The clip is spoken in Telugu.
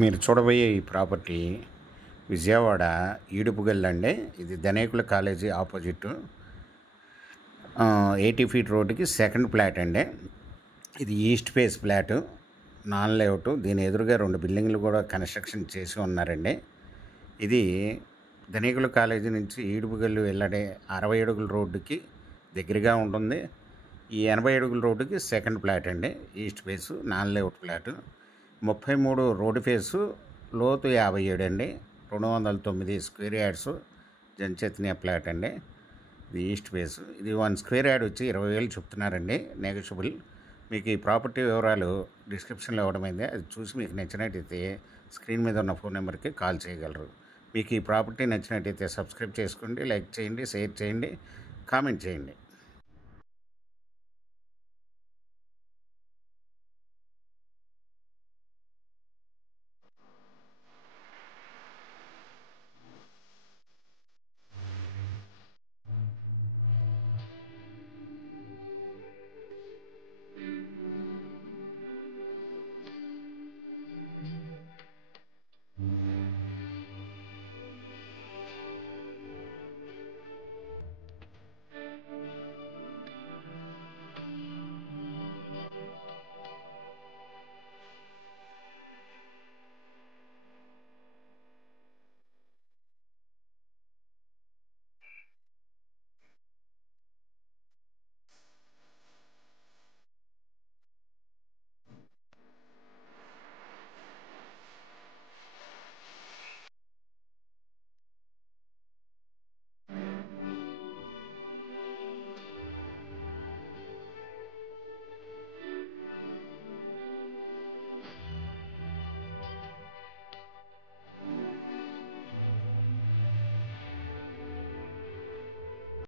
మీరు చూడబోయే ఈ ప్రాపర్టీ విజయవాడ ఈడుపుగల్లండి. ఇది ధనేకుల కాలేజీ ఆపోజిట్ 80 ఫీట్ రోడ్డుకి సెకండ్ ఫ్లాట్ అండి. ఇది east face flat, non layout. దీని ఎదురుగా 2 బిల్డింగ్లు కూడా కన్స్ట్రక్షన్ చేసి ఉన్నారండి. ఇది ధనేకుల కాలేజీ నుంచి ఈడుపుగల్లు వెళ్ళడే 60 అడుగుల రోడ్డుకి దగ్గరగా ఉంటుంది. ఈ 80 అడుగుల రోడ్డుకి సెకండ్ ఫ్లాట్ అండి. East face non layout flat. 33 road face, లోతు 57 అండి. 209 స్క్వేర్ యార్డ్స్ జనచైతన్య ఫ్లాట్ అండి. ఇది ఈస్ట్ ఫేసు. ఇది 1 స్క్వేర్ యార్డ్ వచ్చి 20,000 చెప్తున్నారండి, నెగోషియబుల్. మీకు ఈ ప్రాపర్టీ వివరాలు డిస్క్రిప్షన్లో ఇవ్వడమైంది. అది చూసి మీకు నచ్చినట్టయితే స్క్రీన్ మీద ఉన్న ఫోన్ నెంబర్కి కాల్ చేయగలరు. మీకు ఈ ప్రాపర్టీ నచ్చినట్టయితే సబ్స్క్రైబ్ చేసుకోండి, లైక్ చేయండి, షేర్ చేయండి, కామెంట్ చేయండి.